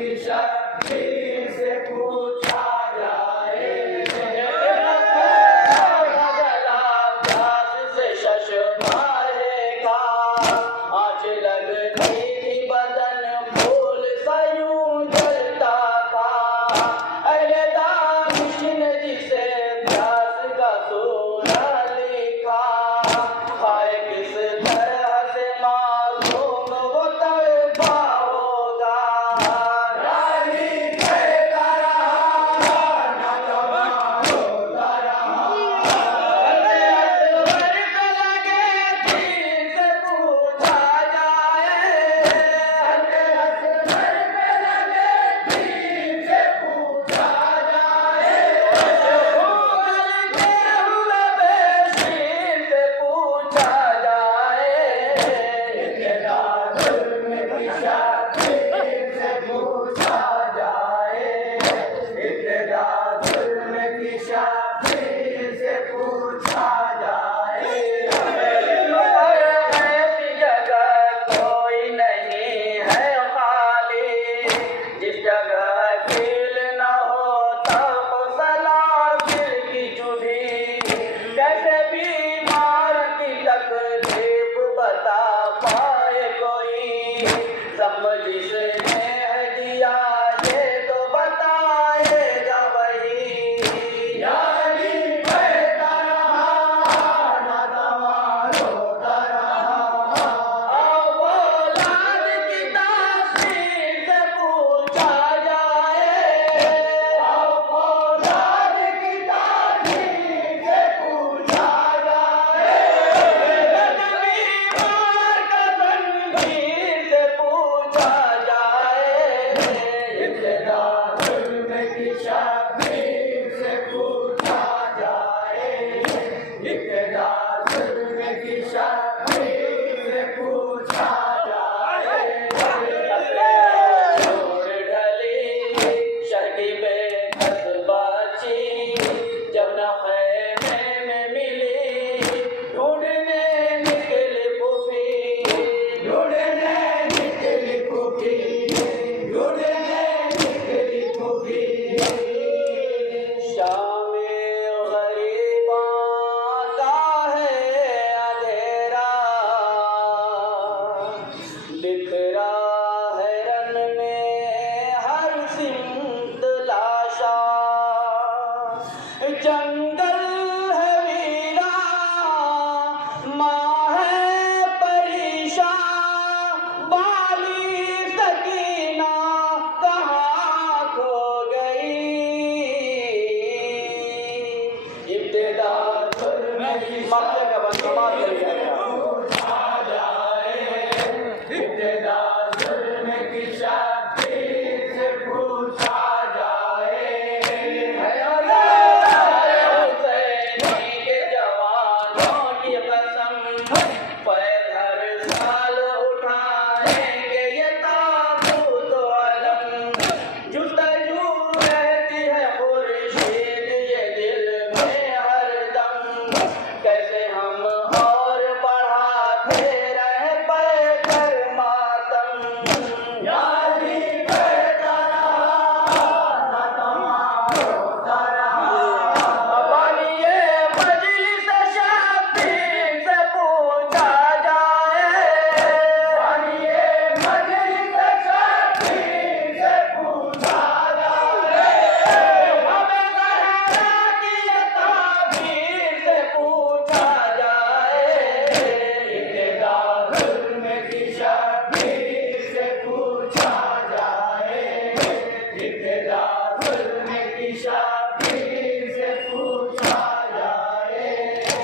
की शक्ति से पूछा जाए, गला प्यास से शश मारेगा, आज लगती थी बदन फूल सा यूं जलता था। अरे दानिशन जिसे प्यास का सूरा लिखा, हाय किस तरह से मासूम वो तड़पा होगा। राही कहता रहा ना जवान होता रहा, असवर पे लगे तीर से पूछा जाए, असवर पे लगे तीर से पूछा जाए, उगलते हुए बेशीर से पूछा जाए। इब्तिदा जुल्म की शक्ति से पूछा जाए, इब्तिदा जुल्म की शक्ति से पूछा जाए। ऐसी जगह कोई नहीं है खाली, जिस जगह कील न हो तब सलासिल की चुभी। कैसे बीमार की तकलीफ बता पाए कोई, सब जिसने है दिया ये तो बताएगा वही। यानी बहता रहा ना दवा रोता रहा, औलाद की तासीर से पूछा जाए, औलाद की तासीर से पूछा जाए, बीमार का तनवीर से पूछा जाए। इब्तिदा जुल्म की शक्ति से पूछा जाए, इब्तिदा जुल्म की शक्ति से पूछा जाए। छोड़ ढली शहरी बेकस बाची, जब न खैमे में मिली ढूंढने निकली फूफी। ढूंढने निकली फूफी, ढूंढने निकली फूफी। शामे गरीबां का है अंधेरा, बिखरा है रन में हर सिमत लाशा। जंग